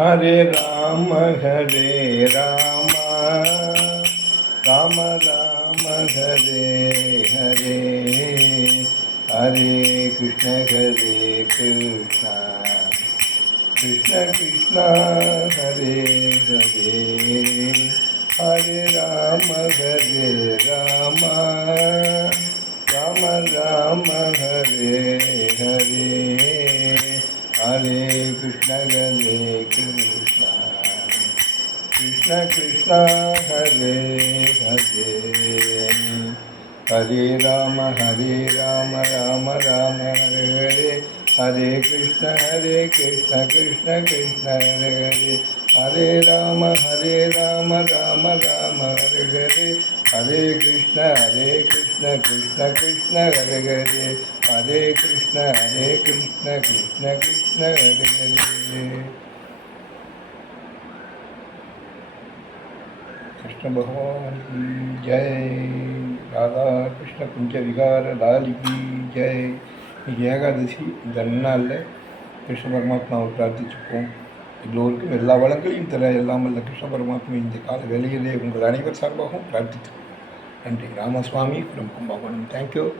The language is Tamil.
हरे राम राम राम हरे हरे, हरे कृष्ण कृष्ण कृष्ण हरे हरे, हरे राम राम राम हरे हरे, हरे कृष्ण कृष्ण कृष्ण हरे हरे, हरे राम राम राम हरे हरे, हरे कृष्ण कृष्ण कृष्ण हरे हरे, हरे राम राम राम हरे हरे, हरे कृष्ण कृष्ण कृष्ण हरे हरे, हरे कृष्ण कृष्ण कृष्ण हरे हरे। कृष्ण भगवान की जय, राधा कृष्ण कुंज विकार लाल की जय। ஏகாதசி இந்த நாளில் கிருஷ்ண பரமாத்மாவை பிரார்த்திச்சுப்போம். எல்லோருக்கும் எல்லா வளங்களையும் தர எல்லாம் வல்ல கிருஷ்ண பரமாத்மா இந்த கால வேளையிலே உங்கள் அனைவர் சார்பாகவும் பிரார்த்தித்துக்கொள்வோம். நன்றி. ராமசுவாமி from கும்பகோணம். தேங்க்யூ.